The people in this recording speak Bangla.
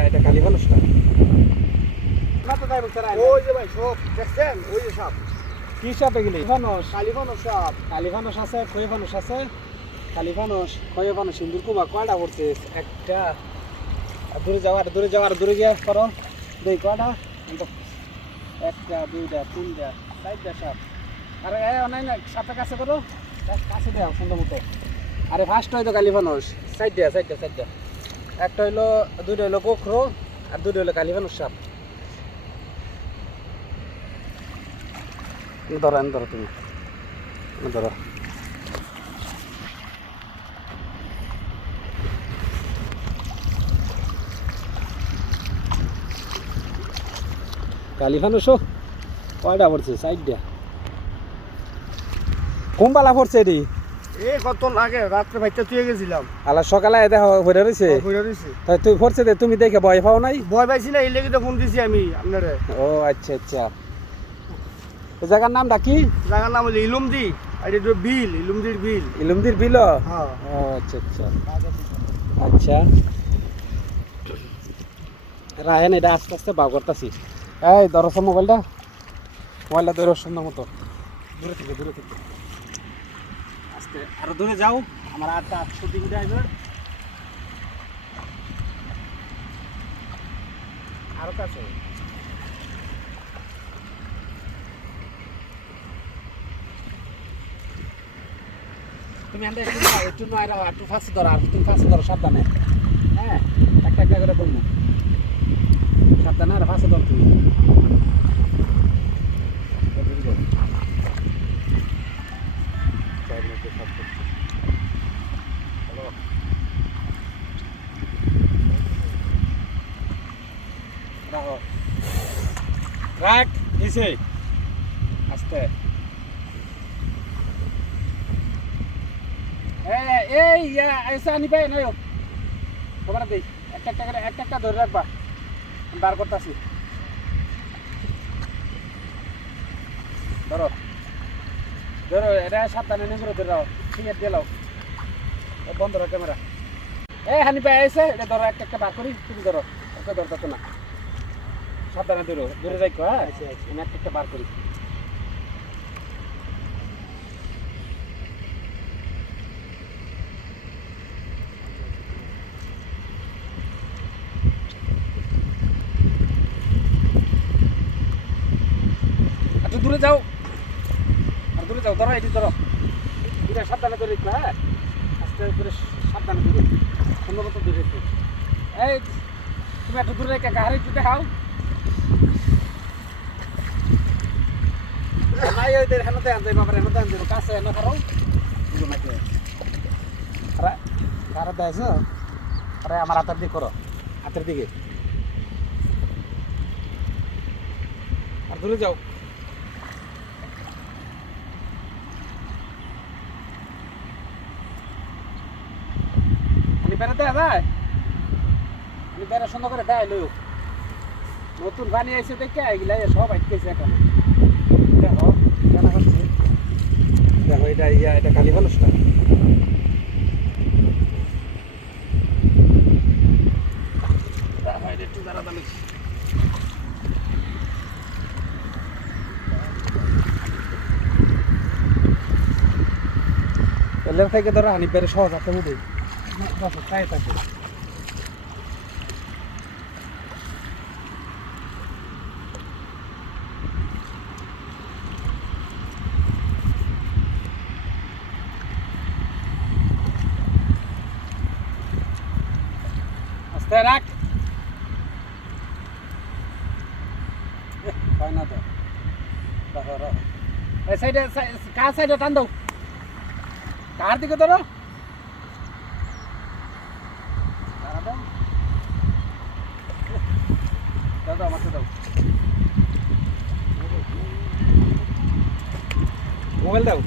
এটা কালী মানুষটা না তো তাই বলতে ওই যে ভাই সব দেখছেন ওই যে সব কি সাপ এগুলি মানুষ কালী মানুষ সব কালী মানুষ আছে খয়ে মানুষ আছে কালী মানুষ খয়ে মানুষ সিন্দুর কুবা কয়টা পড়ছে একটা দূরে যাও আর দূরে গিয়ে করো দেই কয়টা একটা দুইটা তিনটা চারটা সাপ আরে অনেক না সাপের কাছে করো কাছে দেও সুন্দর মতো আরে ফার্স্ট হয়তো কালী মানুষ চারটা একটা হইলো দুইটা হইলো কোখরো আর দুইটা হইলো কালী মানুষ সাপ ধরো তুমি ধরো কালী মানুষও কয়টা পড়ছে সাইডটা কোনবালা পড়ছে এটি এই কত লাগে রাত্রে ভাইটা তুই গেছিলাম আলা সকালে দেখা হয়ে রয়েছে তাই তুই পড়ছে তুমি দেখে ভয় পাও নাই ভয় পাইছি না এই লেগে তো ফোন দিছি আমি আপনারে ও আচ্ছা এই জায়গার নামটা কি জায়গার নাম হলো ইলুমদি আর এটা বিল ইলুমদির বিল হ্যাঁ ও আচ্ছা রায়ন এটা আস্তে আস্তে বাউ করতেছি এই ধরো মোবাইলটা ধরো সুন্দর মতো দূরে থেকে আস্তে আরো দূরে যাও আমার আটটা শুটিং ড্রাইভার আরো কাছে তুমি একটু ফাঁসে ধরো আর তুমি ফাঁসে ধরো সাবধানে হ্যাঁ একটা করে বলবো সাবধানে আর ফাঁসে ধরো তুমি রাখ নিচে আস্তে এই ऐसा नहीं पाए नहीं খবর দেই একটা ধরে রাখবা বার করতেছি ধরো এটা সাবধানে নিয়ে ধরে দাও ঠিক আছে দিলাও বন্ধ রাখো ক্যামেরা হানি পায়ে এসে এটা ধরো একটা বার করি তুমি ধরো একটা ধরতে না সাবধানে দূরে রাখো হ্যাঁ আমি একটা বার করি দূরে যাও ধরো এটি ধরো এটা সাবধানে ধরে রাখবে হ্যাঁ আস্তে করে সাবধানে দূরে সুন্দর মতো দূরে রাখবে এই তুমি একটু দূরে রেখে গাড়ি একটু দেখাও নাই ওই হেনতে আনতে বাবার হেনতে আনতে কাছে হেন করো আরে গাড়ি দেয়ছো আরে আমার হাতের দিকে করো হাতের দিকে আর দূরে যাও বেড়াতে যায় আমি বেড়া সুন্দর করে দেয় লো নতুন পানি আইসে দেখে এগুলা সব আটকেছে এখন দেখো জানা হচ্ছে দেখো এটা কালী মানুষটা একটু দাঁড়াদামি এলের থেকে ধরো হানি বেড়ে সহজ হাতে মধ্যে খাই থাকে আস্তে রাখ হয় না তো এই সাইডে কার সাইডে টান দাও কার দিকে ধরো দাও আমাকে দাও মোবাইল দাও